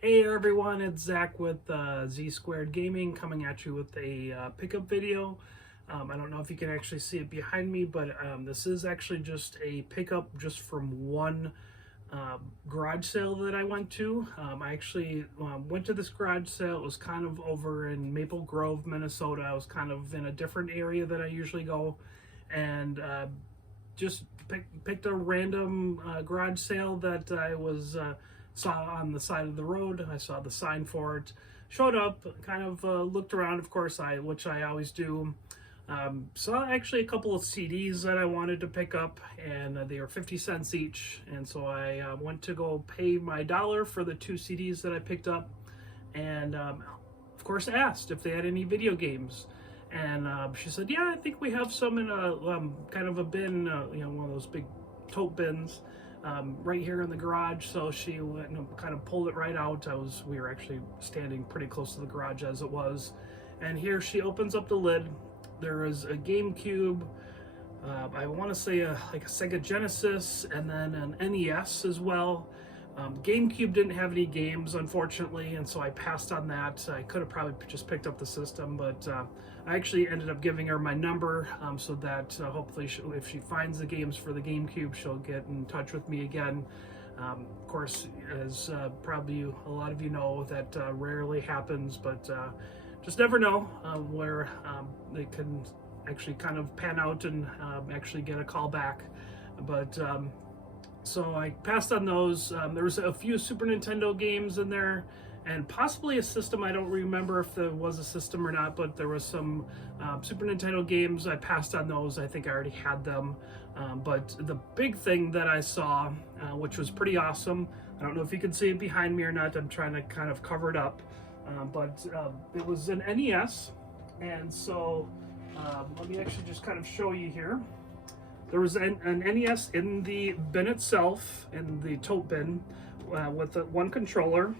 Hey everyone, it's Zach with Z Squared Gaming coming at you with a pickup video. I don't know if you can actually see it behind me, but this is actually just a pickup just from one garage sale that I went to. I actually went to this garage sale. It was kind of over in Maple Grove, Minnesota. I was kind of in a different area that I usually go, and just picked a random garage sale that I was saw on the side of the road. I saw the sign for it, showed up, kind of looked around, of course, which I always do. Saw actually a couple of CDs that I wanted to pick up, and they were 50 cents each. And so I went to go pay my dollar for the two CDs that I picked up, and of course asked if they had any video games. And she said, "Yeah, I think we have some in a kind of a bin, one of those big tote bins." Right here in the garage. So she went and kind of pulled it right out. We were actually standing pretty close to the garage as it was. And here she opens up the lid. There is a GameCube, I want to say like a Sega Genesis, and then an NES as well. GameCube didn't have any games, unfortunately, and so I passed on that. I could have probably just picked up the system, but I actually ended up giving her my number so that hopefully if she finds the games for the GameCube, she'll get in touch with me again. Of course, as probably a lot of you know, that rarely happens, but just never know where they can actually kind of pan out and actually get a call back. But so I passed on those. There was a few Super Nintendo games in there, and possibly a system. I don't remember if there was a system or not, but there was some Super Nintendo games. I passed on those. I think I already had them. But the big thing that I saw, which was pretty awesome, I don't know if you can see it behind me or not. I'm trying to kind of cover it up. But it was an NES, and so let me actually just kind of show you here. There was an NES in the bin itself, in the tote bin, with one controller.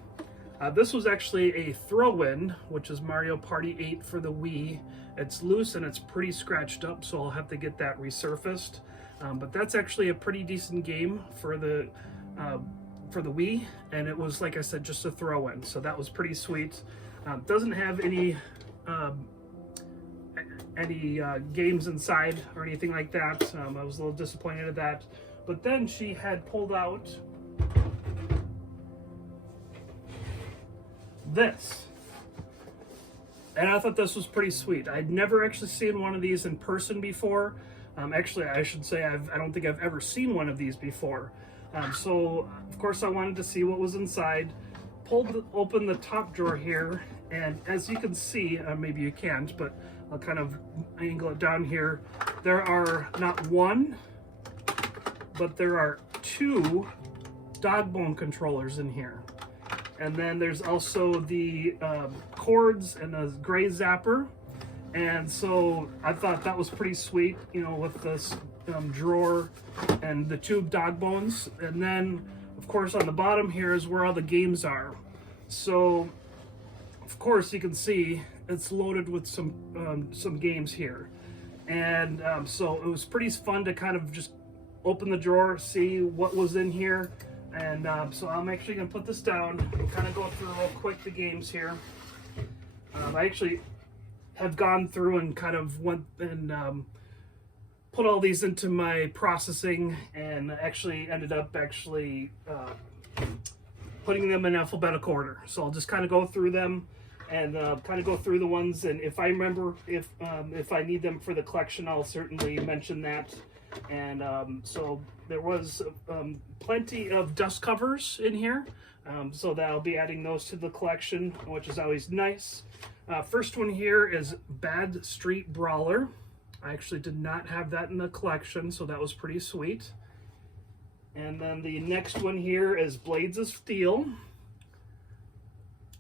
This was actually a throw-in, which is Mario Party 8 for the Wii. It's loose and it's pretty scratched up, so I'll have to get that resurfaced. But that's actually a pretty decent game for the Wii, and it was, like I said, just a throw-in, so that was pretty sweet. Doesn't have any games inside or anything like that. I was a little disappointed at that. But then she had pulled out this. And I thought this was pretty sweet. I'd never actually seen one of these in person before. Actually, I should say I don't think I've ever seen one of these before. So, of course, I wanted to see what was inside. Pulled open the top drawer here, and as you can see, maybe you can't, but I'll kind of angle it down here. There are not one, but there are two dog bone controllers in here. And then there's also the cords and a gray zapper. And so I thought that was pretty sweet, with this drawer and the two dog bones. And then, of course, on the bottom here is where all the games are. So, of course, you can see it's loaded with some games here. And so it was pretty fun to kind of just open the drawer, see what was in here. And so I'm actually going to put this down and kind of go through real quick the games here. I actually have gone through and kind of went and put all these into my processing, and actually ended up putting them in alphabetical order. So I'll just kind of go through them and kind of go through the ones, and if I remember, if I need them for the collection, I'll certainly mention that. And so there was plenty of dust covers in here, so that I'll be adding those to the collection, which is always nice. First one here is Bad Street Brawler. I actually did not have that in the collection, so that was pretty sweet. And then the next one here is Blades of Steel.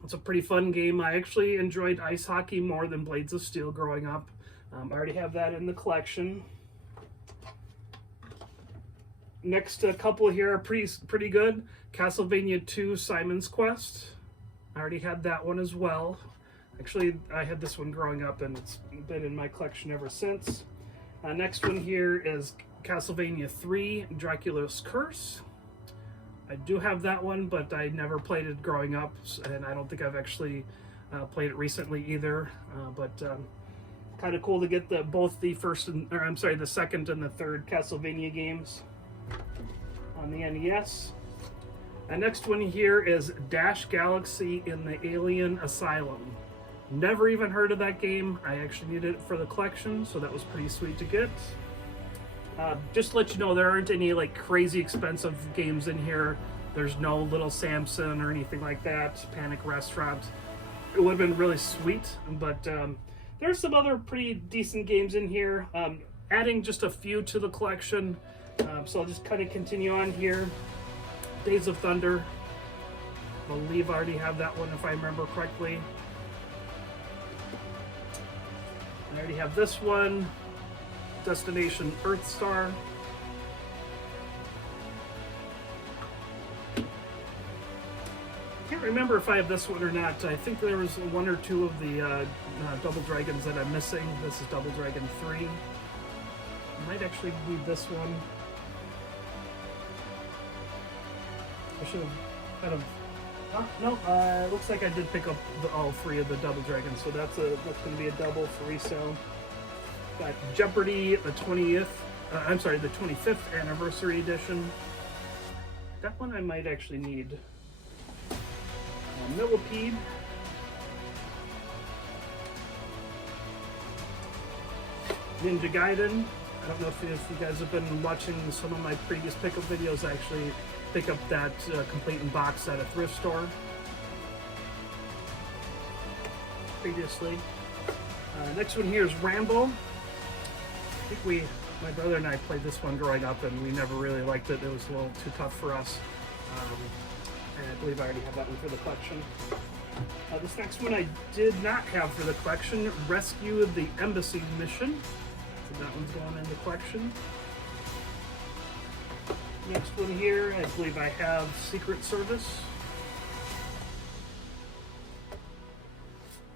It's a pretty fun game. I actually enjoyed ice hockey more than Blades of Steel growing up. I already have that in the collection. Next couple here are pretty good. Castlevania 2 Simon's Quest. I already had that one as well. Actually, I had this one growing up, and it's been in my collection ever since. Next one here is Castlevania 3 Dracula's Curse. I do have that one, but I never played it growing up, and I don't think I've actually played it recently either. But kind of cool to get both the the second and the third Castlevania games on the NES. And next one here is Dash Galaxy in the Alien Asylum. Never even heard of that game. I actually needed it for the collection, so that was pretty sweet to get. Just to let you know, there aren't any like crazy expensive games in here. There's no Little Samson or anything like that. Panic Restaurant. It would have been really sweet, but there's some other pretty decent games in here. Adding just a few to the collection, so I'll just kind of continue on here. Days of Thunder. I believe I already have that one if I remember correctly. I already have this one. Destination Earthstar. Can't remember if I have this one or not. I think there was one or two of the Double Dragons that I'm missing. This is Double Dragon 3. I might actually need this one. I should have kind of... no, looks like I did pick up all three of the Double Dragons, so that's going to be a double for resale. Got Jeopardy, the 25th Anniversary Edition. That one I might actually need. Millipede. Ninja Gaiden. I don't know if you guys have been watching some of my previous pickup videos. I actually pick up that complete in box at a thrift store previously. Next one here is Rambo. I think my brother and I played this one growing up, and we never really liked it. It was a little too tough for us. And I believe I already have that one for the collection. This next one I did not have for the collection. Rescue the Embassy Mission. So that one's going in the collection. Next one here, I believe I have Secret Service.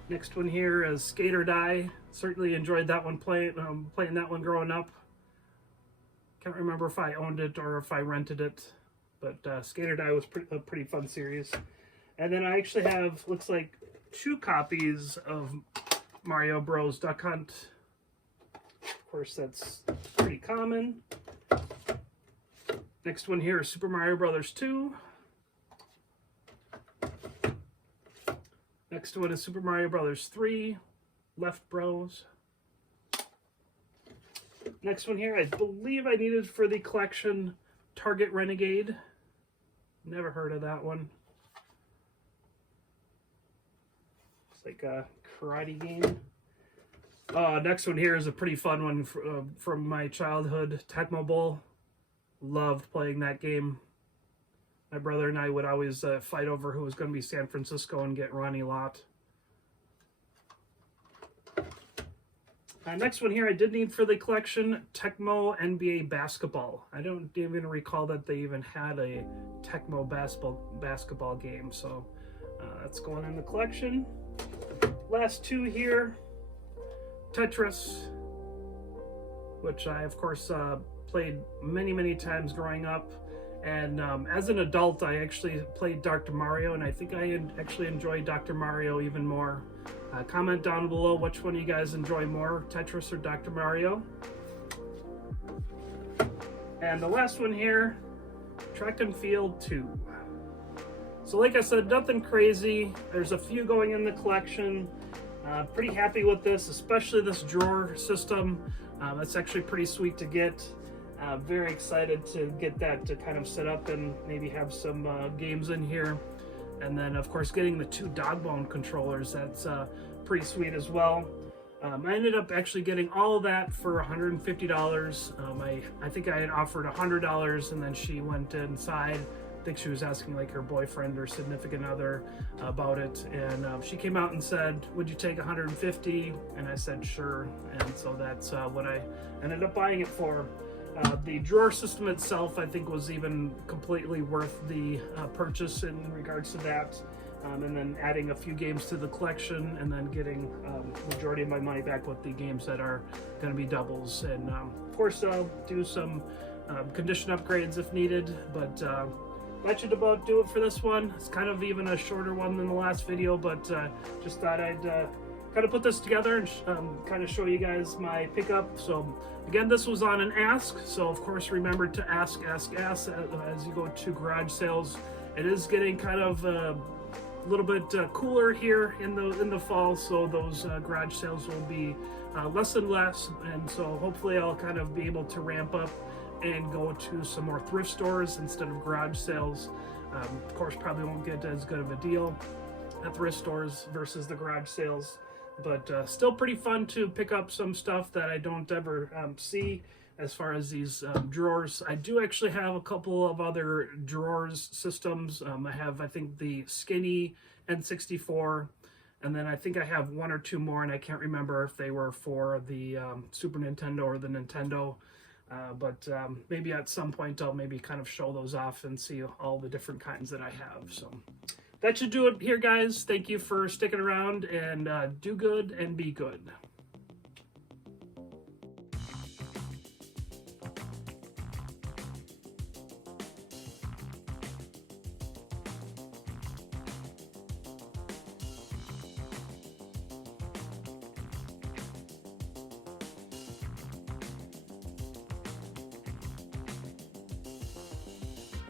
Next one here is Skate or Die. Certainly enjoyed that one playing that one growing up. Can't remember if I owned it or if I rented it, but Skate or Die was a pretty fun series. And then I actually have, looks like, 2 copies of Mario Bros. Duck Hunt. Of course, that's pretty common. Next one here is Super Mario Brothers 2. Next one is Super Mario Brothers 3, Left Bros. Next one here, I believe I needed for the collection Target Renegade. Never heard of that one. It's like a karate game. Next one here is a pretty fun one from my childhood, Tecmo Bowl. Loved playing that game. My brother and I would always fight over who was going to be San Francisco and get Ronnie Lott. Next one here I did need for the collection, Tecmo NBA Basketball. I don't even recall that they even had a Tecmo basketball game, so that's going in the collection. Last 2 here, Tetris, which I of course played many times growing up. And as an adult, I actually played Dr. Mario, and I think I actually enjoyed Dr. Mario even more. Comment down below which one you guys enjoy more, Tetris or Dr. Mario. And the last one here, Track and Field 2. So like I said, nothing crazy. There's a few going in the collection. Pretty happy with this, especially this drawer system. That's actually pretty sweet to get. Very excited to get that to kind of set up and maybe have some games in here. And then of course getting the 2 Dogbone controllers, that's pretty sweet as well. I ended up actually getting all of that for $150. I think I had offered $100, and then she went inside. I think she was asking like her boyfriend or significant other about it, and she came out and said, would you take $150? And I said sure, and so that's what I ended up buying it for. The drawer system itself, I think, was even completely worth the purchase in regards to that. And then adding a few games to the collection, and then getting majority of my money back with the games that are going to be doubles. And of course, I'll do some condition upgrades if needed. But that should about do it for this one. It's kind of even a shorter one than the last video, but just thought I'd kind of put this together and kind of show you guys my pickup. So again, this was on an ask, so of course remember to ask as you go to garage sales. It is getting kind of a little bit cooler here in the fall, so those garage sales will be less and less, and so hopefully I'll kind of be able to ramp up and go to some more thrift stores instead of garage sales. Of course, probably won't get as good of a deal at thrift stores versus the garage sales, but still pretty fun to pick up some stuff that I don't ever see as far as these drawers. I do actually have a couple of other drawers systems. I have, I think, the Skinny N64, and then I think I have one or two more, and I can't remember if they were for the Super Nintendo or the Nintendo. But maybe at some point I'll maybe kind of show those off and see all the different kinds that I have. So that should do it here, guys. Thank you for sticking around, and do good and be good.